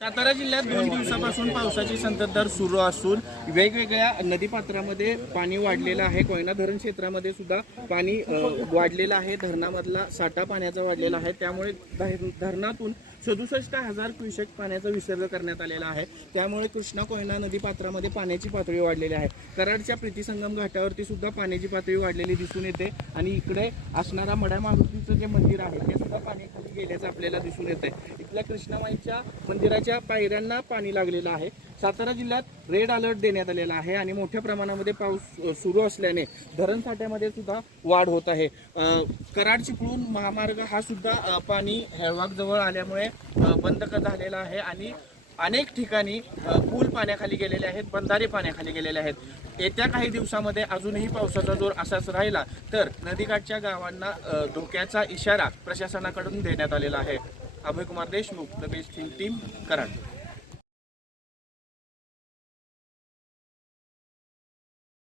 सातारा जिल्ह्यात दोन दिवसापासून पावसाची संततधार सुरू असून वेगवेगळ्या नदीपात्रामध्ये पाणी वाढलेलं आहे. कोयना धरण क्षेत्रामध्ये सुद्धा पाणी वाढलेलं आहे. धरणामधला साठा पाण्याचा वाढलेला आहे. त्यामुळे धर- धरणातून सदुसष्ट हजार क्युसेक पाण्याचा विसर्ग करण्यात आलेला आहे. त्यामुळे कृष्णा कोयना नदीपात्रामध्ये पाण्याची पातळी वाढलेली आहे. कराडच्या प्रीतीसंगम घाटावरती सुद्धा पाण्याची पातळी वाढलेली दिसून येते. आणि इकडे असणारा मढा मारुतीचं जे मंदिर आहे ते सुद्धा पाणी गेल्याचं आपल्याला दिसून येत आहे इथल्या कृष्णामाईच्या मंदिराच्या पायऱ्यांना पाणी लागलेलं आहे. सातारा जिल्ह्यात रेड अलर्ट देण्यात आलेला आहे आणि मोठ्या प्रमाणामध्ये पाऊस सुरू असल्याने धरण साठ्यामध्ये सुद्धा वाढ होत आहे. कराड चिपळूण महामार्ग हा सुद्धा पाणी हेळवाक जवळ आल्यामुळे बंद झालेला आहे आणि अनेक ठिकाणी पूल पाण्याखाली गेलेले आहेत बंधारे पाण्याखाली गेलेले आहेत. येत्या काही दिवसामध्ये अजूनही पावसाचा जोर असाच राहिला तर नदीकाठच्या गावांना धोक्याचा इशारा प्रशासनाकडून देण्यात आलेला आहे. Abhay Kumar Deshmukh the best team Karad.